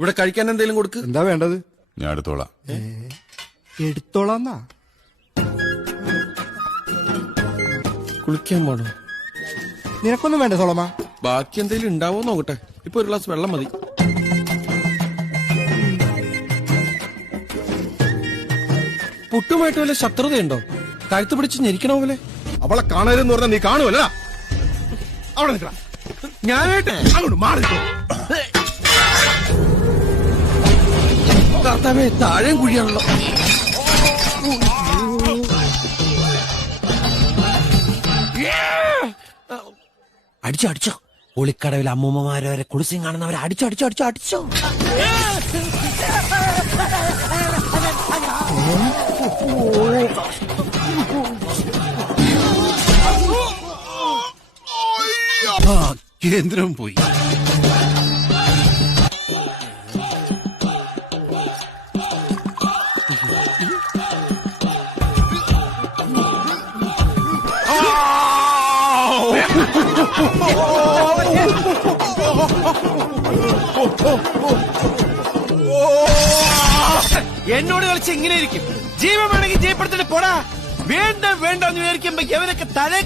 ഇവിടെ കഴിക്കാൻ എന്തെങ്കിലും കൊടുക്ക്. എന്താ വേണ്ടത്? ഞാൻ എടുത്തോളാം. എടുത്തോളാന്നാ. കുളിക്കാൻ പോണോ? നിനക്കൊന്നും വേണ്ട സോളമ? ബാക്കി എന്തെങ്കിലും ഉണ്ടാവോ നോക്കട്ടെ. ഇപ്പൊ ഒരു ഗ്ലാസ് വെള്ളം മതി. പുട്ടുമായിട്ട് വല്ല ശത്രുതയുണ്ടോ? കഴുത്ത് പിടിച്ച് ഞെരിക്കണ പോലെ. അവളെ കാണരുതെന്ന് പറഞ്ഞാൽ നീ കാണുമല്ല. അവിടെ നിൽക്കണം. ഞാനായിട്ട് അങ്ങോട്ട് മാറി നിൽക്കണം. കർത്താവേ, താഴെയും കുഴിയാണല്ലോ. അടിച്ചോ അടിച്ചോ. ഒളിക്കടവിൽ അമ്മൂമ്മമാരെ വരെ കുളിസിയും കാണുന്നവരെ അടിച്ചോ അടിച്ചോ അടിച്ചോ അടിച്ചോ. കേന്ദ്രം പോയി. എന്നോട് കളിച്ച് ഇങ്ങനെ ഇരിക്കും. ജീവൻ വേണമെങ്കിൽ ജയപ്പെടുത്തിട്ട് പോടാ. വേണ്ട വേണ്ടെന്ന് വിചാരിക്കുമ്പോ എവരൊക്കെ തലേ